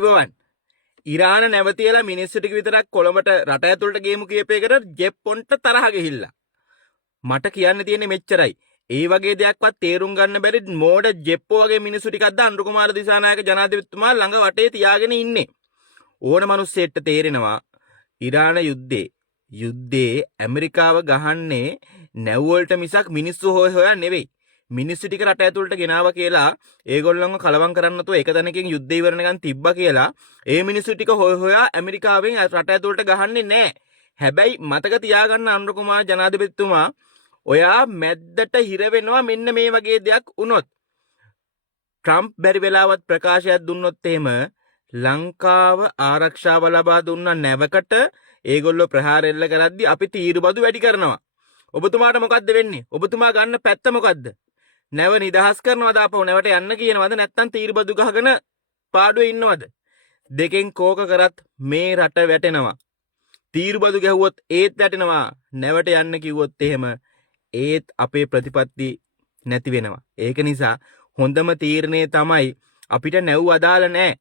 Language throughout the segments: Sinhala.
ඉවවන් ඉරාන නැවතිලා මිනිස්සු ටික විතරක් කොළඹට රට ඇතුළට ගේමු කියපේකට ජෙප්පොන්ට තරහ ගිහිල්ලා. මට කියන්න තියෙන්නේ මෙච්චරයි. ඒ වගේ දෙයක්වත් තේරුම් ගන්න බැරි මෝඩ ජෙප්පෝ වගේ මිනිස්සු ටිකක් ද අනුර කුමාර දිසානායක ජනාධිපතිතුමා ළඟ වටේ තියාගෙන ඉන්නේ. ඕන මිනිස්සෙට තේරෙනවා ඉරාන යුද්ධේ ඇමරිකාව ගහන්නේ නැව් වලට මිසක් මිනිස්සු හොයා නෙවෙයි. මිනිස්සු ටික රට ඇතුළට ගෙනාවා කියලා ඒගොල්ලන්ව කලවම් කරන්න නැතුව එක තැනකින් යුද්ධ ඉවරණකන් තිබ්බා කියලා ඒ මිනිස්සු ටික හොයා ඇමරිකාවෙන් රට ඇතුළට ගහන්නේ නැහැ. හැබැයි මතක තියාගන්න අනුර කුමාර ජනාධිපතිතුමා ඔයා මැද්දට හිර වෙනවා මෙන්න මේ වගේ දෙයක් වුණොත්. ට්‍රම්ප් බැරි වෙලාවත් ප්‍රකාශයක් දුන්නොත් එහෙම ලංකාව ආරක්ෂාව ලබා දුන්න නැවකට ඒගොල්ලෝ ප්‍රහාර එල්ල කරද්දි අපි තීරුබදු වැඩි කරනවා. ඔබතුමාට මොකද්ද වෙන්නේ? ඔබතුමා ගන්න පැත්ත මොකද්ද? නැව නිදහස් කරනවද ආපහු නැවට යන්න කියනවද නැත්නම් තීරුබදු ගහගෙන පාඩුවේ ඉන්නවද? දෙකෙන් කෝක කරත් මේ රට වැටෙනවා. තීරුබදු ගැහුවොත් ඒත් වැටෙනවා. නැවට යන්න කිව්වොත් එහෙම ඒත් අපේ ප්‍රතිපත්ති නැති වෙනවා. ඒක නිසා හොඳම තීරණය තමයි අපිට නැව් අදාළ නැහැ.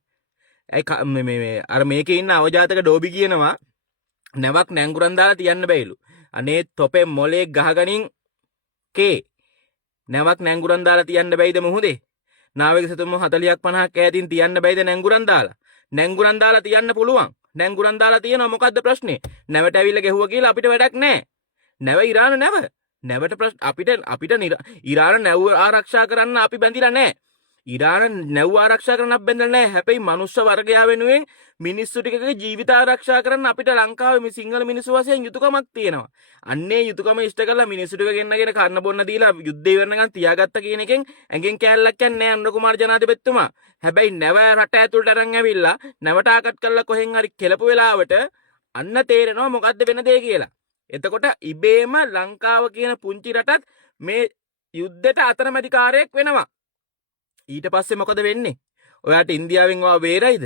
අර මේකේ ඉන්න අවජාතක ඩෝබි කියනවා නැවක් නැංගුරන් දාලා තියන්න බැයිලු. අනේ තොපේ මොලේ ගහගනින් කේ නැවක් නැංගුරන් දාලා තියන්න බැයිද මුහුදේ? නාවික සතුන්ම 40ක් 50ක් ඈතින් තියන්න බැයිද නැංගුරන් දාලා? නැංගුරන් දාලා තියන්න පුළුවන්. නැංගුරන් දාලා තියනවා මොකද්ද ප්‍රශ්නේ? නැවට ඇවිල්ලා ගැහුවා කියලා අපිට වැඩක් නැහැ. නැව ඉරාන නැව. නැවට අපිට ඉරාන නැව් ආරක්ෂා කරන්න අපි බැඳිලා නැහැ. ඉරාන නැව් ආරක්ෂා කරන්න අපි බැඳලා නැහැ. හැබැයි මනුෂ්‍ය වර්ගයා වෙනුවෙන් මිනිස්සු ටිකගේ ජීවිත ආරක්ෂා කරන්න අපිට ලංකාවේ මේ සිංහල මිනිස්සු වශයෙන් යුතුයකමක් තියෙනවා. අන්නේ යුතුයකම ඉෂ්ට කරලා මිනිස්සු ටික ගෙන්නගෙන කන්න බොන්න දීලා යුද්ධය ඉවරනකන් තියාගත්ත කියන එකෙන් ඇඟෙන් කෑල්ලක් යන්නේ නැහැ අනුර කුමාර ජනාධිපතිතුමා. හැබැයි නැව රට ඇතුළට අරන් ඇවිල්ලා නැවට ආකට් කරලා කොහෙන් හරි කෙලපු වෙලාවට අන්න තේරෙනවා මොකද්ද වෙන දේ කියලා. එතකොට ඉබේම ලංකාව කියන පුංචි රටත් මේ යුද්ධයට අතරමැදිකාරයෙක් වෙනවා. ඊට පස්සේ මොකද වෙන්නේ? ඔයාට ඉන්දියාවෙන් ඔයා වේරයිද?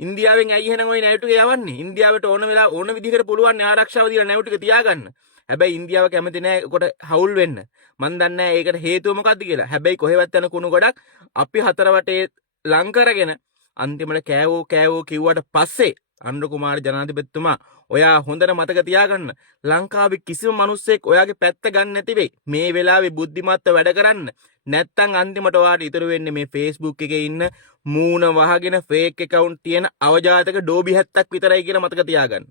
ඉන්දියාවෙන් ඇයි එහෙනම් ඔය නැව් ටික යවන්නේ? ඉන්දියාවට ඕන වෙලා ඕන විදිහකට පුළුවන් ආරක්ෂාව දීලා නැව් ටික තියාගන්න. හැබැයි ඉන්දියාව කැමති නැහැ කොට හවුල් වෙන්න. මන් දන්නේ නැහැ ඒකට හේතුව මොකද්ද කියලා. හැබැයි කොහෙවත් යන කුණු ගොඩක් අපි හතර වටේ ලං කරගෙන අන්තිමට කෑවෝ කිව්වට පස්සේ අනුර කුමාර ජනාධිපතිතුමා ඔයා හොඳට මතක තියාගන්න ලංකාවේ කිසිම මිනිස්සෙක් ඔයාගේ පැත්ත ගන්න නැති වෙයි. මේ වෙලාවේ බුද්ධිමත්ව වැඩ කරන්න. නැත්තම් අන්තිමට ඔයාට ඉතුරු වෙන්නේ මේ Facebook එකේ ඉන්න මූණ වහගෙන ෆේක් account තියෙන අවජාතක ඩෝබි 70ක් විතරයි කියලා මතක තියාගන්න.